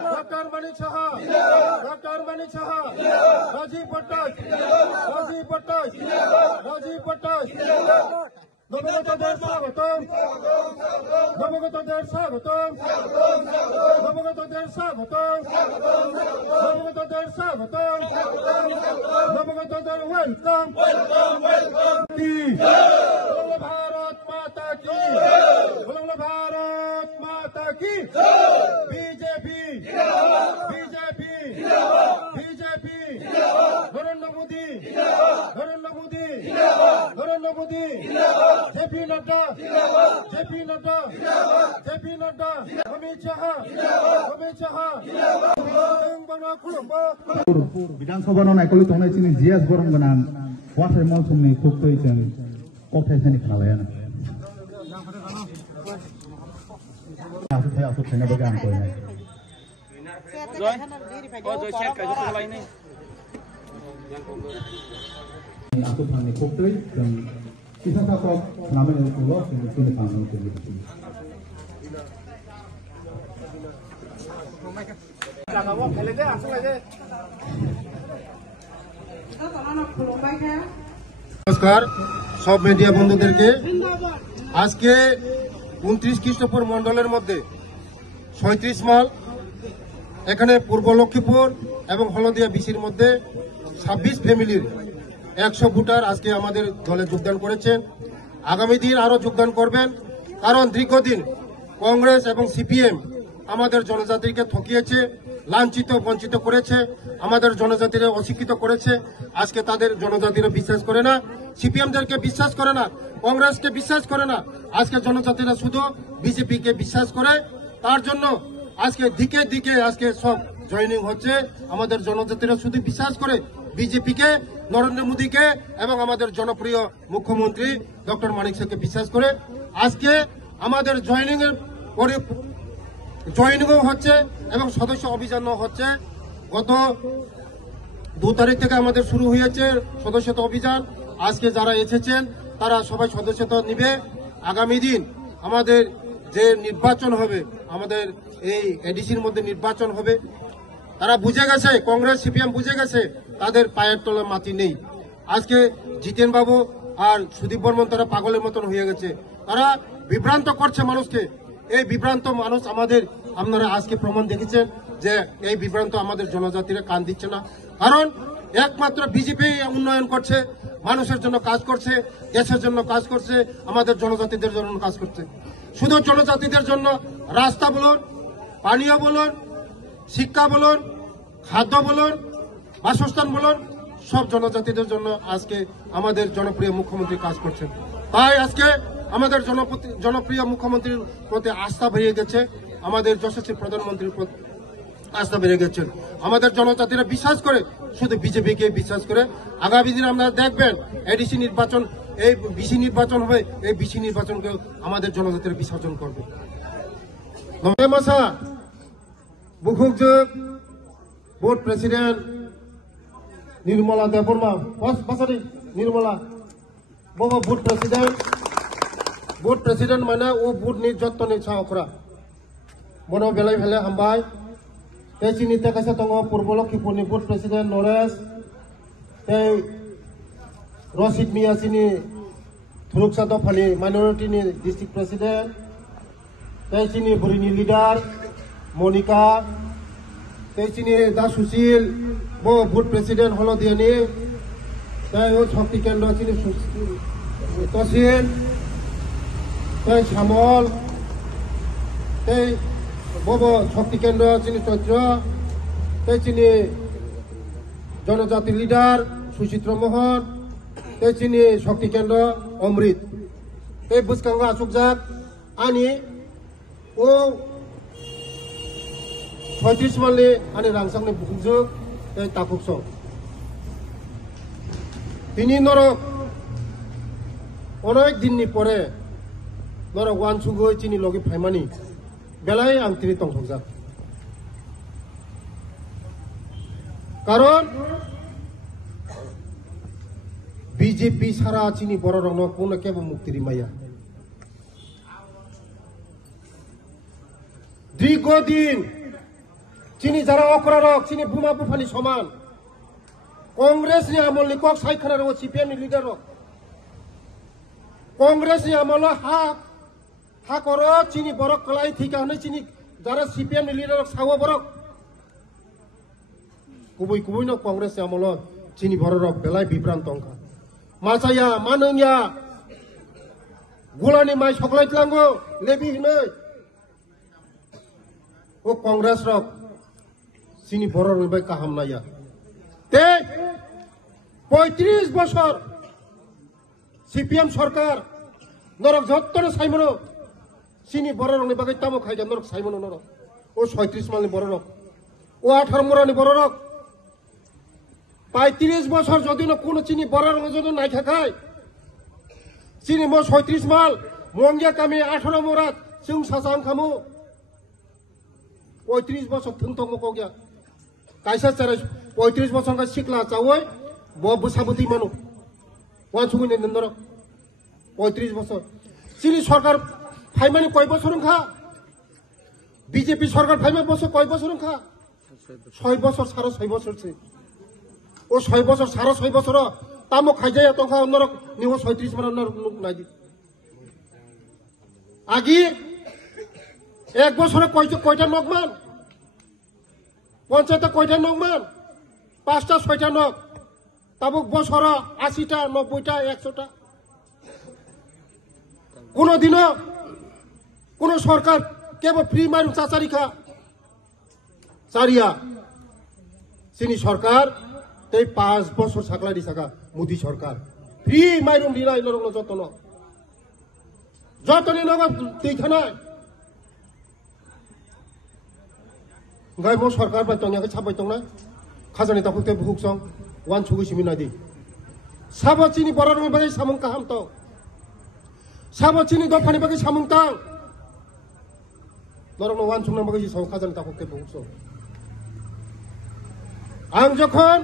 doctor Manik Saha doctor Manik Saha Rajiv पट्टाच Rajiv पट्टाच Rajiv पट्टाच नवगतদের স্বাগতম নবগতদের স্বাগতম নবগতদের স্বাগতম নবগতদের স্বাগতম নবগতদের ওয়েলকাম भारत माता की भारत माता की BJP BJP BJP Narendra Modi Narendra Modi Narendra Modi JP Nadda JP Nadda JP Nadda Amit Shah विधानसभा नायकलि तंनाय चिनि जिएस बरम गोनां वाथाय मौसुमनि खुबतैजों कथाय सानि खालायाना आसुथायना बे गान कोयनाय जय शेयर काजु खालायनाय आसुथायनि खुबतै जों किसा साकक नामेल कुलो जों सुनि खालामनो जों नमस्कार सब मीडिया बंधुदेरके आज के 29 ख्रीष्टपुर मंडलेर मध्य 36 माल एखाने पूर्व लक्ष्मीपुर एवं हलदिया बिसिर मध्य 26 फैमिलिर 100 भोटार आज के आमादेर दले योगदान करेछेन आगामी दिन आरो योगदान करबेन कारण दीर्घदिन कांग्रेस एवं सीपीएम आमादेर जनजातिके ठकिয়েছে लांछित वंचित करेছে आमादेर जनजातिरे अशिक्षित करेছে আজকে তাদের জনজাতিরা বিশ্বাস করে না সিপিএমদেরকে বিশ্বাস করে না কংগ্রেসকে বিশ্বাস করে না আজকে জনজাতিরা শুধু বিজেপিকে বিশ্বাস করে তার জন্য আজকে দিকে দিকে আজকে সব জয়েনিং হচ্ছে আমাদের জনজাতিরা শুধু বিশ্বাস করে বিজেপিকে নরেন্দ্র মোদীকে এবং আমাদের জনপ্রিয় মুখ্যমন্ত্রী ডক্টর মানিক সাহাকে বিশ্বাস করে আজকে আমাদের জয়েনিং এর পরে জয়েনিংও হচ্ছে এবং সদস্য অভিযানও হচ্ছে গত 2 তারিখ থেকে আমাদের শুরু হয়েছে সদস্যতা অভিযান আজকে যারা এসেছেন তারা সবাই সদস্যতা নেবে আগামী দিন আমাদের যে নির্বাচন হবে আমাদের এই এডিসির মধ্যে নির্বাচন হবে তারা বুঝে গেছে কংগ্রেস সিপিএম বুঝে গেছে তাদের পায়ের তলায় মাটি নেই আজকে জিতেন বাবু আর সুদীপ বর্মন তারা পাগলের মতন হয়ে গেছে তারা বিভ্রান্ত করছে মানুষকে এই বিভ্রান্ত মানুষ আমাদের আপনারা আজকে প্রমাণ দেখেছেন যে এই বিভ্রান্ত আমাদের জনজাতিরা কান দিচ্ছে না কারণ একমাত্র বিজেপি উন্নয়ন করছে মানুষের জন্য কাজ করছে দেশের জন্য কাজ করছে আমাদের জনজাতিদের জন্য কাজ করছে শুধু জনজাতিদের জন্য রাস্তা বলুন পানীয় বলুন শিক্ষা বলুন খাদ্য বলুন বাসস্থান বলুন সব জনজাতিদের জন্য আজকে আমাদের জনপ্রিয় মুখ্যমন্ত্রী কাজ করছেন তাই আজকে আমাদের জনপ্রিয় মুখ্যমন্ত্রীর প্রতি আস্থা বেড়ে গেছে আমাদের যশস্বী প্রধানমন্ত্রীর প্রতি আস্থা বেড়ে গেছে আমাদের জনজাতিরা বিশ্বাস করে শুধু বিজেপিকে বিশ্বাস করে আগামী দিন আমরা দেখবেন এডিসি নির্বাচন এই বিসি নির্বাচন হবে এই বিসি নির্বাচনকে আমাদের জনজাতিরা বিসর্জন করবে নমস্কার বুকুকজক বোর্ড প্রেসিডেন্ট নির্মলা দেববর্মা বাসারি নির্মলা বড় বোর্ড প্রেসিডেন্ট মানে ও বোর্ড नि जत्तनि साहकरा बनो बेलाय भेले हामबाय ते चिनि तेकासे दङ पूर्व लक्ष्मीपुरनि बोर्ड प्रेसिडेंट नरेश ते रसिद मियासिनि थुरुकसा दफानि माइनरिटिनि डिस्ट्रिक्ट प्रेसिडेंट ते चिनि बुरिनि लिडार मनिका ते चिनि दा सुशील बो बोर्ड प्रेसिडेंट हलदियानि ते ओ शक्ति केन्द्र चिनि तहसिल ते श्यामल ते बबो शक्ति केन्द्र चिनि चैत्र ते चिनि जनजाति लिडार सुचित्र मोहन ते चिनि शक्ति केन्द्र अमृत ते बुसकांगा आसुकजाक आनि ओ 36 मालनि आनि रांसांनि बुकुजोक ते ताकुकसं तिनि नरक अनेक दिननि परे नरक वानसुगो चिनि लगे फाइमानि बेलाय आं तिनि तंथकजा कारण बीजेपी सारा चिनि बर रंग कोनो केबो मुक्ति रिमाया दीर्घदिन চিনি যারা অকরারক চিনি বুমা বুফানি সমান কংগ্রেসনি আমলনি কক সাইখানার সিপিএমনি লিডার কংগ্রেসনি আমল হা কর চিনি বরক কলাই ঠিকা হনে চিনি যারা সিপিএমনি লিডার সাও বরক কুবুই কুবুই ন কংগ্রেসনি আমল চিনি বরক বেলায় বিভ্রান্ত অঙ্কা মাসাইয়া মানংয়া গুলানি মাই সকলাইতলাঙ্গো লেবি হনে ও কংগ্রেস রক চিনি বড় রইবাই কাহাম নাইয়া তে 35 বছর সিপিএম সরকার নরক যত্তরে সাইমনো চিনি বড় রংনি বাগৈ তামো খাইগা নরক সাইমনো নরক ও 36 মালনি বড় রক ও 18 মোরানি বড় রক 35 বছর যদি না কোনো চিনি বড় রং যদি নাই খায় চিনি মো 36 মাল মঙ্গিয়া কামি 18 মোরাত जों सासां खामो 35 বছর থুংতং মকো গিয়া কাইসা চারে 35 বছর কা শিকলা চাওই ব বসাবতি মানো ওয়ান সুগুনি নন্দর 35 বছর চিনি সরকার ফাইমানি কয় বছর খা বিজেপি সরকার ফাইমা বছর কয় বছর খা 6 বছর সারা 6 বছর ছে ও 6 বছর সারা 6 বছর তামো খাইজায়া তখা নরক নিও 36 মান নরক নাইদি আগি এক বছরে কয়টা নগমান পঞ্চায়েতে কয়টা নগমান 5টা 6টা নগ তাবুক বছর 80টা 90টা 100টা কোনদিনও কোন সরকার কেবল ফ্রি মাইরু চাচারিখা চারিয়া চিনি সরকার তাই 5 বছর সাকলাই দিছাকা মোদি সরকার ফ্রি মাইরুম দিলাই নরক যতন যতনি নগদ দেখনায় गाय मो सरकार बाय तंया छाबाय तंना खाजानि ताफुते बुहुकसं वान सुगु सिमिनादि साबचिनि बररनि बागै सामुं काहाम तो साबचिनि दफानि बागै सामुं तां नरनो वान सुंना बागै साव खाजानि ताफुते बुहुकसं आं যখন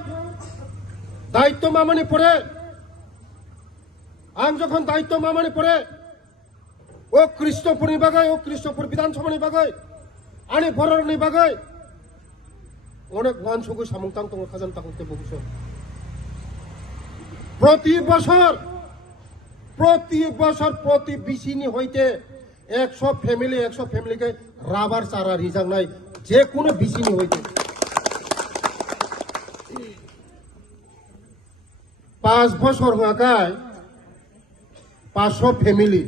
দায়িত্ব মামানি পড়ে ও কৃষ্ণপুরনি বাগৈ ও কৃষ্ণপুর বিধানসভাनि বাগৈ आनी बररनि बागै অনেক ওয়ান সুগু সামুংতাং তং খাজান তাকুতে বহুস প্রতি বছর প্রতি বিসিনি হইতে 100 ফ্যামিলিকে রাবার চারা রিজাং নাই যে কোনো বিসিনি হইতে 5 বছর হওয়াকায় 500 ফ্যামিলি